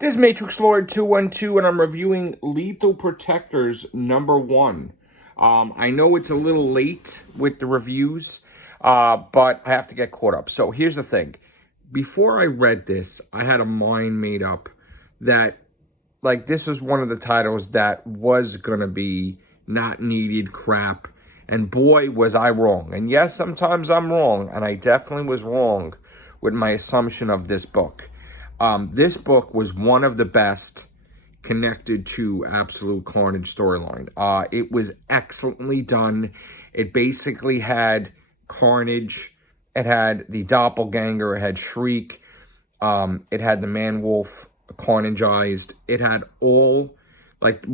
This is Matrix Lord 212, and I'm reviewing Lethal Protectors #1. I know it's a little late with the reviews, but I have to get caught up. So here's the thing. Before I read this, I had a mind made up that, like, this is one of the titles that was going to be not needed crap. And boy, was I wrong. And yes, sometimes I'm wrong, and I definitely was wrong with my assumption of this book. This book was one of the best connected to Absolute Carnage storyline. It was excellently done. It basically had Carnage. It had the Doppelganger. It had Shriek. It had the Man-Wolf Carnageized. It had all, like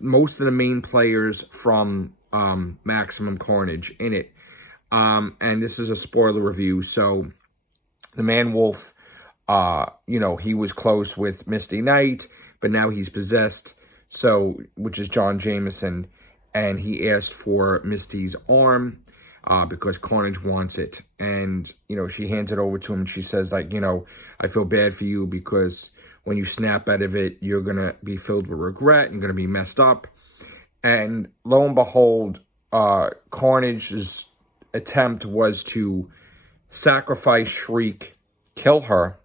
most of the main players from Maximum Carnage in it. And this is a spoiler review. So the Man-Wolf, he was close with Misty Knight, but now he's possessed, which is John Jameson, and he asked for Misty's arm because Carnage wants it. And, she hands it over to him, and she says, I feel bad for you because when you snap out of it, you're going to be filled with regret and going to be messed up. And lo and behold, Carnage's attempt was to sacrifice Shriek, kill her,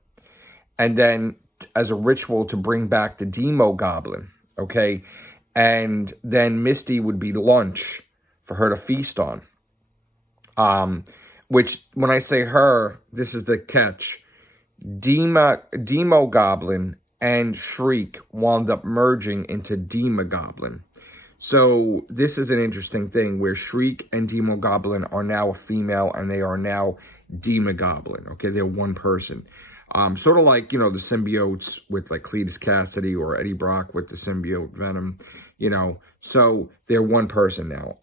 and then as a ritual to bring back the Demogoblin, okay? And then Misty would be lunch for her to feast on. Which, when I say her, this is the catch. Demogoblin and Shriek wound up merging into Demogoblin. So this is an interesting thing where Shriek and Demogoblin are now a female and they are now Demogoblin, okay? They're one person. Sort of like, the symbiotes with like Cletus Cassidy or Eddie Brock with the symbiote Venom, so they're one person now.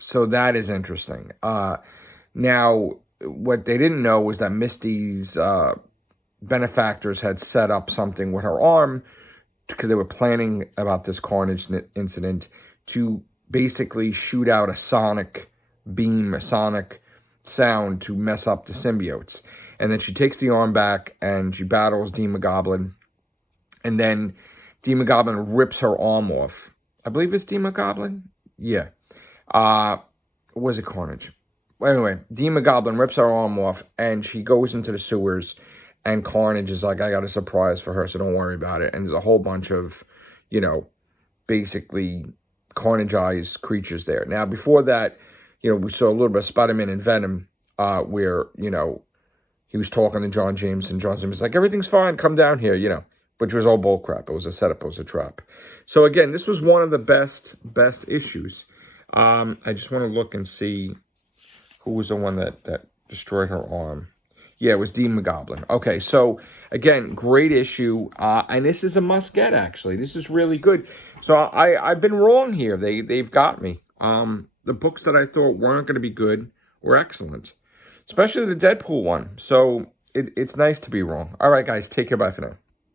So that is interesting. Now, what they didn't know was that Misty's benefactors had set up something with her arm because they were planning about this Carnage incident to basically shoot out a sonic beam, a sonic sound to mess up the symbiotes. And then she takes the arm back and she battles Demogoblin. And then Demogoblin rips her arm off. I believe it's Demogoblin? Yeah. Was it Carnage? Well, anyway, Demogoblin rips her arm off and she goes into the sewers. And Carnage is like, I got a surprise for her, so don't worry about it. And there's a whole bunch of, basically Carnageized creatures there. Now, before that, we saw a little bit of Spider-Man and Venom where, he was talking to John Jameson. John Jameson was like, everything's fine, come down here, which was all bullcrap. It was a setup, it was a trap. So again, this was one of the best issues. I just want to look and see who was the one that destroyed her arm. Yeah, it was Demogoblin. Okay, so again, great issue. And this is a must-get, actually. This is really good. So I've been wrong here. They've got me. The books that I thought weren't going to be good were excellent. Especially the Deadpool one. So it's nice to be wrong. All right, guys. Take care. Bye for now.